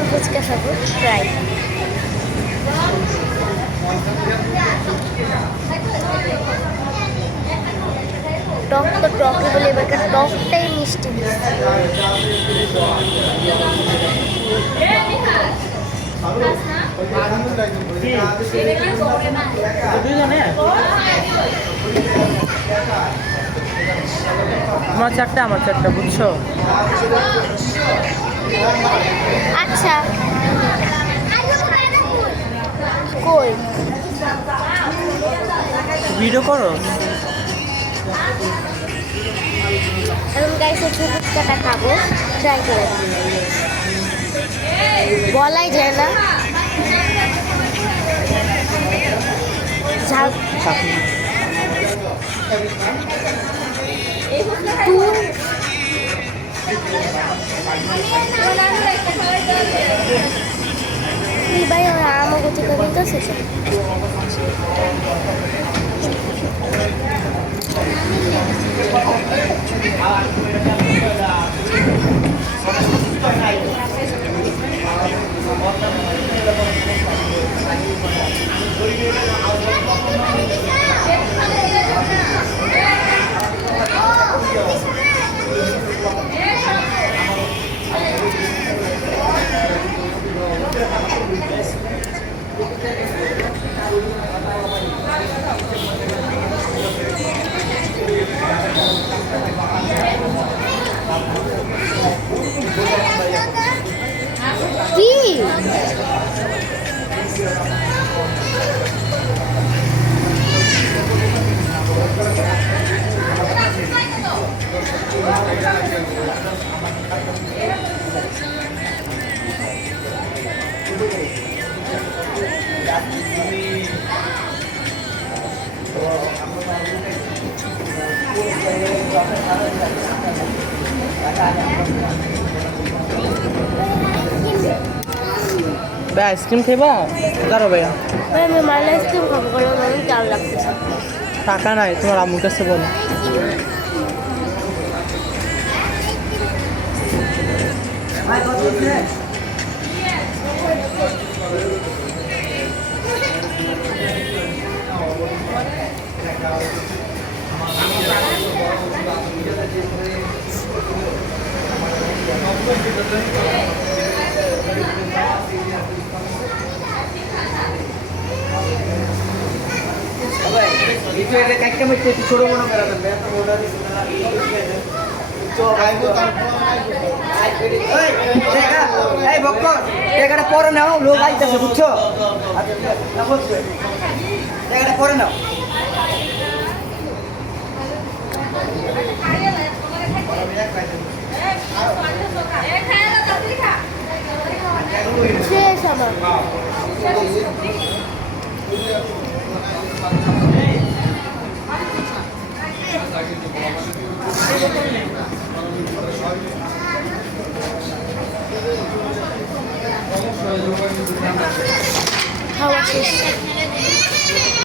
এখন ফুচকা খাবো ট্রাই। টক তো টকই বলে, এবারকার টকটাই মিষ্টি মিষ্টি। তোমার চারটা আমার চারটা, বুঝছো? আচ্ছা কই ভিডিও করো। এখন গাইস হচ্ছে ফুচকাটা খাবো, ট্রাই করে বলাই যায় না ঝাল। ভাই আমার আমও গতি করে তো শেষে কি ভাই আইসক্রিম খেবা? দাঁড়ো ভাইয়া, ভাই আমি মালা আইসক্রিম খাবো, কারণ অনেক চাল লাগতেছে। টাকা নাই, তোমার আম্মুর কাছে বলো। পরে নাও, লোক আইতেছে, বুঝছো? পরে নাও। শেষ আমার খাওয়া শেষ।